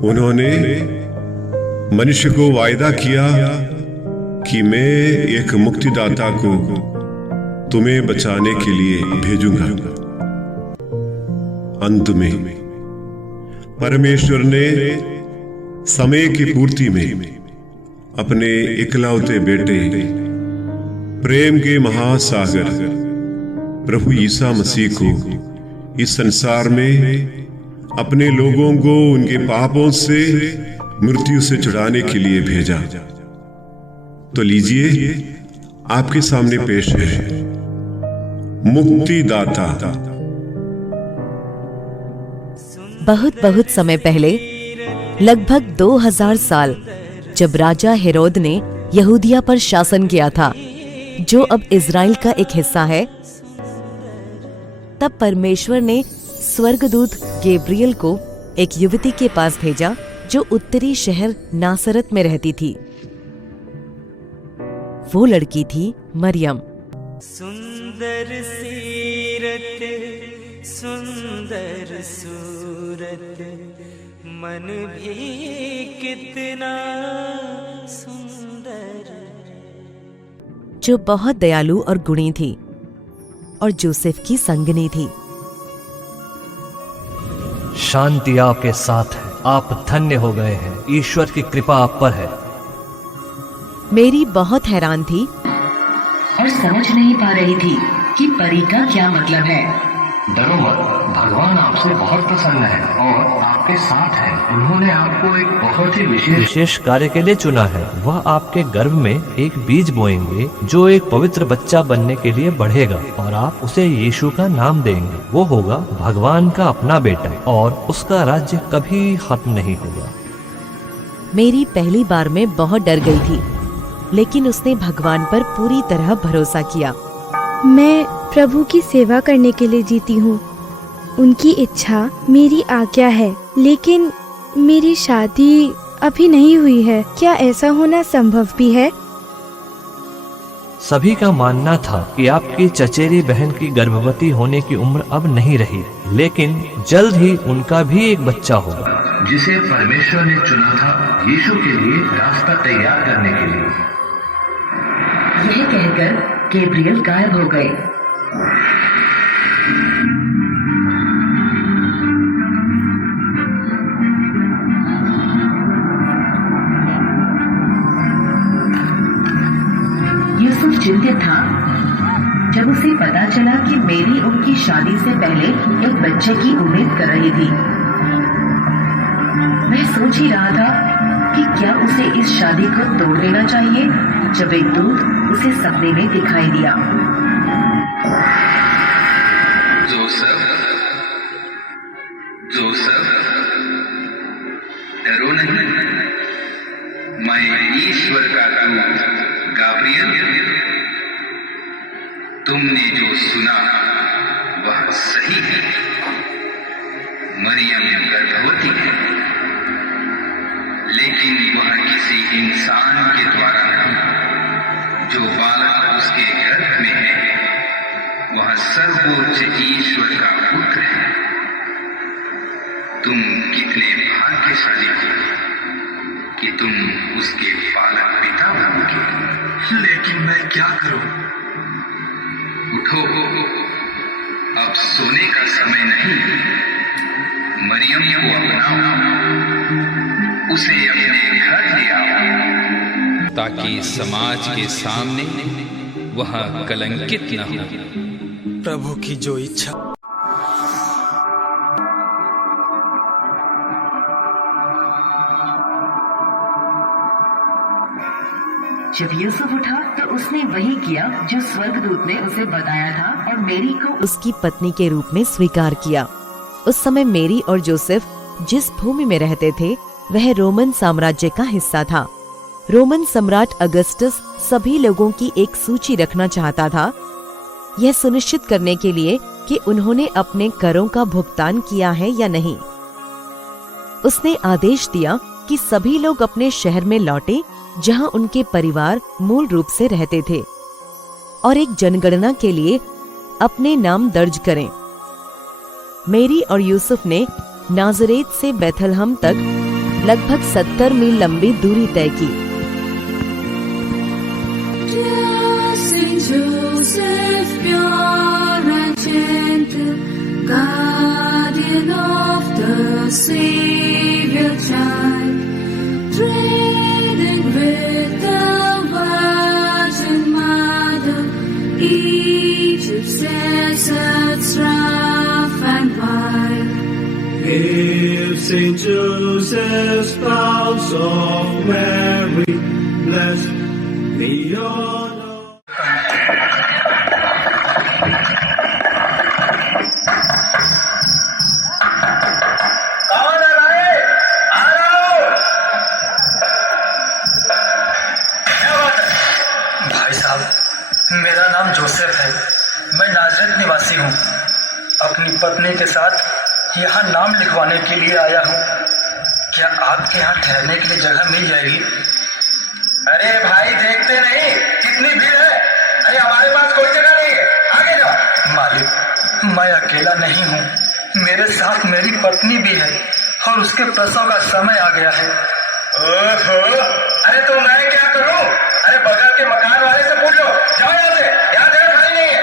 उन्होंने मनुष्य को वायदा किया कि मैं एक मुक्तिदाता को तुम्हें बचाने के लिए भेजूंगा। अंत में परमेश्वर ने समय की पूर्ति में अपने इकलौते बेटे, प्रेम के महासागर प्रभु ईसा मसीह को इस संसार में अपने लोगों को उनके पापों से, मृत्यु से छुड़ाने के लिए भेजा। तो लीजिए, आपके सामने पेश है मुक्तिदाता। बहुत बहुत समय पहले, लगभग 2000 साल, जब राजा हेरोद ने यहूदिया पर शासन किया था, जो अब इज़राइल का एक हिस्सा है, तब परमेश्वर ने स्वर्गदूत गैब्रियल को एक युवती के पास भेजा जो उत्तरी शहर नासरत में रहती थी। वो लड़की थी मरियम। सुंदर सीरत, सुंदर सूरत, मन भी कितना सुंदर, जो बहुत दयालु और गुणी थी और जोसेफ की संगनी थी। शांति आपके साथ है, आप धन्य हो गए हैं, ईश्वर की कृपा आप पर है। मेरी बहुत हैरान थी और समझ नहीं पा रही थी कि परी का क्या मतलब है। डरो मत, भगवान आपसे बहुत प्रसन्न है और आपके साथ है। उन्होंने आपको एक बहुत ही विशेष कार्य के लिए चुना है। वह आपके गर्भ में एक बीज बोएंगे जो एक पवित्र बच्चा बनने के लिए बढ़ेगा और आप उसे यीशु का नाम देंगे। वो होगा भगवान का अपना बेटा और उसका राज्य कभी खत्म नहीं होगा। मेरी पहली बार में बहुत डर गई थी, लेकिन उसने भगवान पर पूरी तरह भरोसा किया। मैं प्रभु की सेवा करने के लिए जीती हूँ। उनकी इच्छा मेरी आज्ञा है, लेकिन मेरी शादी अभी नहीं हुई है। क्या ऐसा होना संभव भी है? सभी का मानना था कि आपकी चचेरी बहन की गर्भवती होने की उम्र अब नहीं रही, लेकिन जल्द ही उनका भी एक बच्चा होगा जिसे परमेश्वर ने चुना था यीशु के लिए रास्ता तैयार करने के लिए। यह कहकर गैब्रियल गायब हो गए। यूसुफ चिंतित था जब उसे पता चला कि मेरी उनकी शादी से पहले एक बच्चे की उम्मीद कर रही थी। मैं सोच ही रहा था कि क्या उसे इस शादी को तोड़ देना चाहिए, जब एक दूत उसे सपने में दिखाई दिया। जोसेफ, जोसेफ, डरो नहीं, मैं ईश्वर का दूत गब्रियल। तुमने जो सुना वह सही है। मरियम गर्भवती है, लेकिन वह किसी इंसान के द्वारा नहीं। जो बालक उसके गर्भ में है वह सर्वोच्च ईश्वर का पुत्र है। तुम कितने भाग्यशाली हो कि तुम उसके बालक पिता बनोगे। लेकिन मैं क्या करूं? उठो, अब सोने का समय नहीं। मरियम को अपनाओ, उसे अपने घर ले आओ, ताकि समाज के सामने वह कलंकित न हो। प्रभु की जो इच्छा। जब यूसुफ उठा तो उसने वही किया जो स्वर्गदूत ने उसे बताया था और मेरी को उसकी पत्नी के रूप में स्वीकार किया। उस समय मेरी और जोसेफ जिस भूमि में रहते थे वह रोमन साम्राज्य का हिस्सा था। रोमन सम्राट अगस्टस सभी लोगों की एक सूची रखना चाहता था, यह सुनिश्चित करने के लिए कि उन्होंने अपने करों का भुगतान किया है या नहीं। उसने आदेश दिया कि सभी लोग अपने शहर में लौटे जहां उनके परिवार मूल रूप से रहते थे, और एक जनगणना के लिए अपने नाम दर्ज करें। मेरी और यूसुफ ने नाजरेत से बैथलहम तक लगभग 70 मील लंबी दूरी तय की। Guardian of the Savior child, trading with the Virgin Mother, Egypt's deserts rough and wild. Hail Saint Joseph, spouse of Mary, blessed be your name. मेरा नाम जोसेफ है। मैं नाजरेथ निवासी हूँ। अपनी पत्नी के साथ यहाँ नाम लिखवाने के लिए आया हूँ। क्या आपके यहाँ ठहरने के लिए जगह मिल जाएगी? अरे भाई, देखते नहीं कितनी भीड़ है। अरे हमारे पास कोई जगह नहीं है, आगे जाओ। मालिक, मैं अकेला नहीं हूँ, मेरे साथ मेरी पत्नी भी है और उसके प्रसव का समय आ गया है। ओहो, अरे तो मैं क्या करूँ? अरे बगल के मकान वाले से पूछ लो। जाओ यहाँ से, यहाँ जगह खाली नहीं है।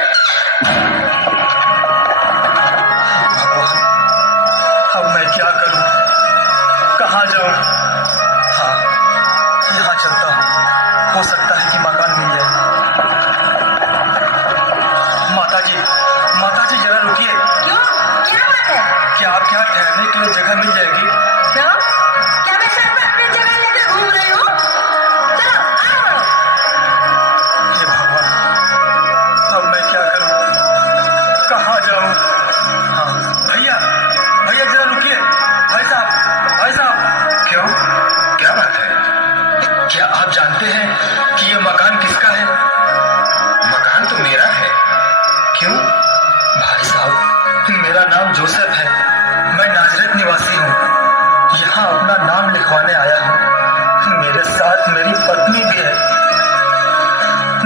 भगवान, अब मैं क्या करूँ? कहाँ जाऊँ? हाँ, यहाँ चलता हूँ, हो सकता है कि मकान मिल जाए। माता जी जरा रुकिए। क्यों? क्या बात है? क्या आपके यहाँ ठहरने के लिए जगह मिल जाएगी? क्यों? क्या मैं सर पे अपनी जगह लेकर घूम रही हूँ? चलो आओ। हे भगवान, अब मैं क्या करूँ? कहाँ जाऊँ? हाँ, भैया जरा रुकिए। भाई साहब। क्यों? क्या बात है? क्या आप जानते हैं कि ये मकान किसका है? मकान तो मेरा है। क्यों? भाई साहब, मेरा नाम जोसेफ है। मैं नाजरेथ निवासी हूँ। यहाँ अपना नाम लिखवाने आया हूँ। मेरे साथ मेरी पत्नी भी है।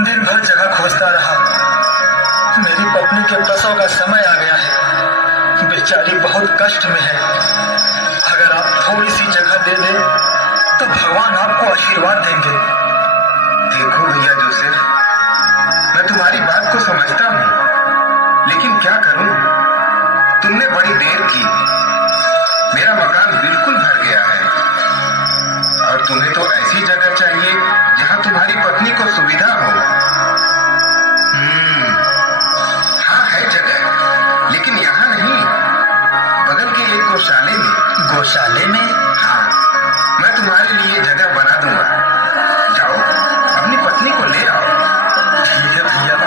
दिन भर जगह खोजता रहा। मेरी पत्नी के प्रसव का समय आ गया है। बेचारी बहुत कष्ट में है। अगर आप थोड़ी सी जगह दे दें तो भगवान आपको आशीर्वाद देंगे। देखो भैया जोसेफ, मैं तुम्हारी बात को समझता हूँ, लेकिन क्या करूँ? तुमने बड़ी देर की। मेरा मकान बिल्कुल भर गया है और तुम्हें तो ऐसी जगह चाहिए जहाँ तुम्हारी पत्नी को सुविधा हो। हाँ, है जगह, लेकिन यहाँ नहीं, बगल के एक गौशाले में। गौशाले में? हाँ, मैं तुम्हारे लिए जगह बना दूंगा। जाओ, अपनी पत्नी को ले आओ। ठीक है भैया।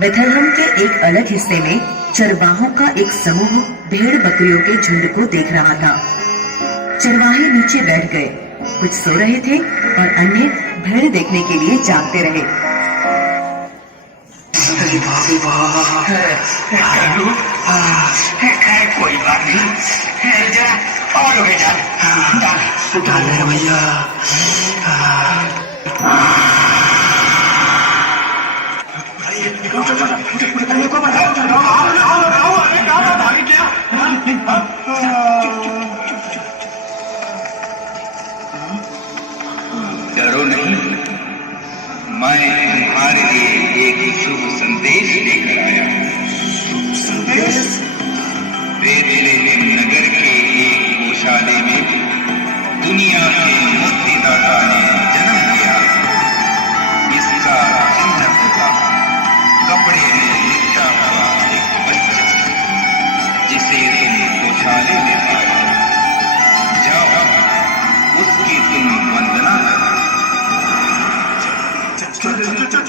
बेथलहम के एक अलग हिस्से में चरवाहों का एक समूह भेड़ बकरियों के झुंड को देख रहा था। चरवाहे नीचे बैठ गए, कुछ सो रहे थे और अन्य भेड़ देखने के लिए जागते रहे। कोई बात नहीं, और बेटा भैया। डरो नहीं, मैं तुम्हारे लिए एक शुभ संदेश लेकर आया हूँ। बेथलेहम नगर के एक गौशाले में दुनिया के मुक्तिदाता ने जन्म लिया। इसका चिन्ह होगा कपड़े में लिपटा हुआ एक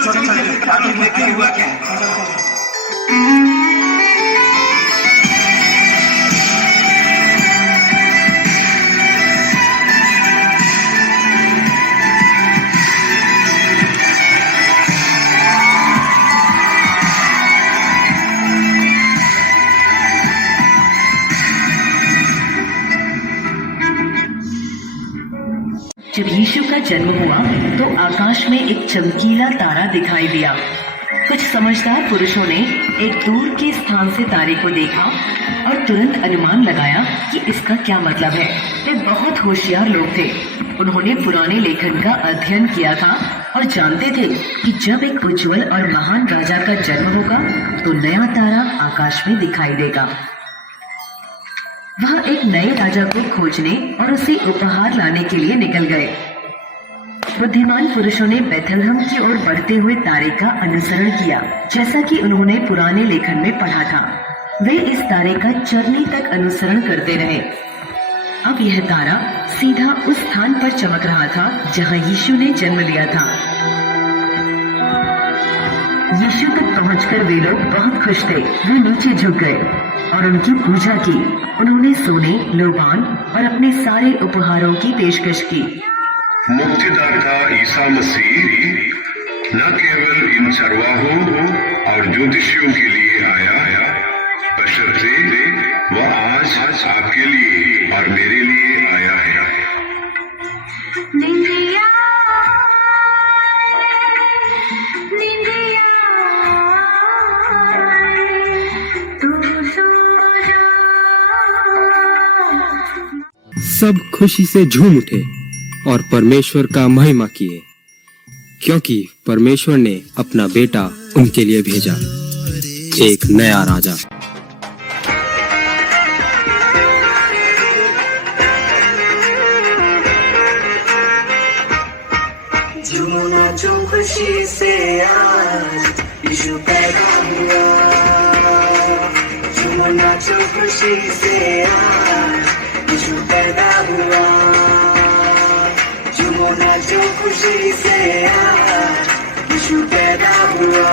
चलो आगे देखिए हुआ क्या है। जब यीशु का जन्म हुआ तो आकाश में एक चमकीला तारा दिखाई दिया। कुछ समझदार पुरुषों ने एक दूर के स्थान से तारे को देखा और तुरंत अनुमान लगाया कि इसका क्या मतलब है। वे बहुत होशियार लोग थे। उन्होंने पुराने लेखन का अध्ययन किया था और जानते थे कि जब एक उज्जवल और महान राजा का जन्म होगा तो नया तारा आकाश में दिखाई देगा। वह एक नए राजा को खोजने और उसे उपहार लाने के लिए निकल गए। बुद्धिमान पुरुषों ने बेथलहम की ओर बढ़ते हुए तारे का अनुसरण किया, जैसा कि उन्होंने पुराने लेखन में पढ़ा था। वे इस तारे का चरनी तक अनुसरण करते रहे। अब यह तारा सीधा उस स्थान पर चमक रहा था जहां यीशु ने जन्म लिया था। यीशु तक पहुंचकर वे लोग बहुत खुश थे। वे नीचे झुक गए और उनकी पूजा की। उन्होंने सोने, लोबान और अपने सारे उपहारों की पेशकश की। मुक्तिदाता ईसा मसीह न केवल इन चरवाहों और ज्योतिषियों के लिए आया, बशर्ते वह आज आपके लिए और मेरे लिए आया है। निंदिया निंदिया तू सो जा। सब खुशी से झूम उठे और परमेश्वर का महिमा किए, क्योंकि परमेश्वर ने अपना बेटा उनके लिए भेजा, एक नया राजा। झूमो नाचो खुशी से आज यीशु पैदा हुआ। झूमो नाचो खुशी से आज यीशु पैदा हुआ। झूमो नाचो खुशी से आज यीशु पैदा हुआ।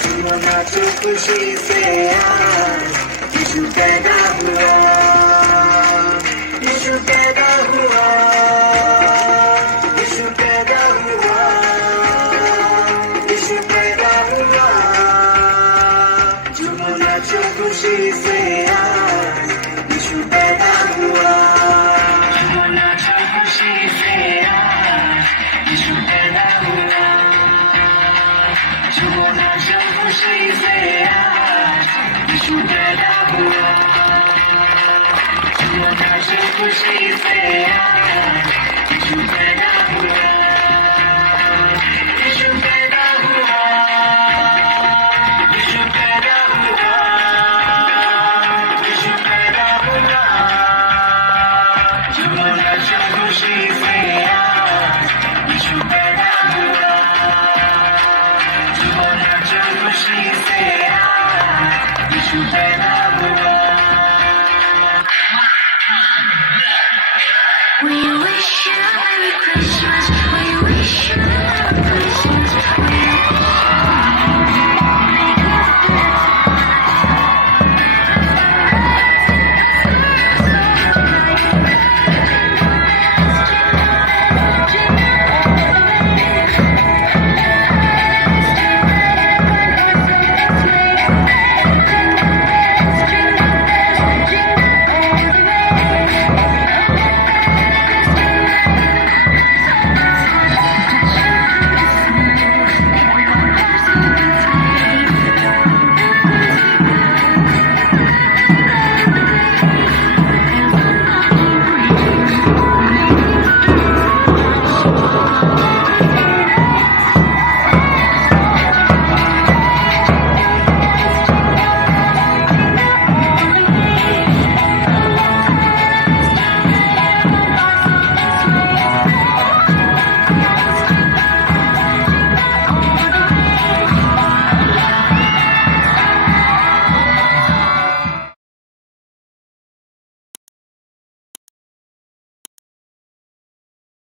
झूमो नाचो खुशी से आज यीशु पैदा हुआ। यीशु पैदा हुआ। यीशु पैदा हुआ। यीशु पैदा हुआ। झूमो नाचो खुशी से आज यीशु पैदा हुआ। झूमो नाचो खुशी से आज यीशु पैदा हुआ। झूमो नाचो खुशी से आज यीशु पैदा हुआ। झूमो नाचो खुशी से आज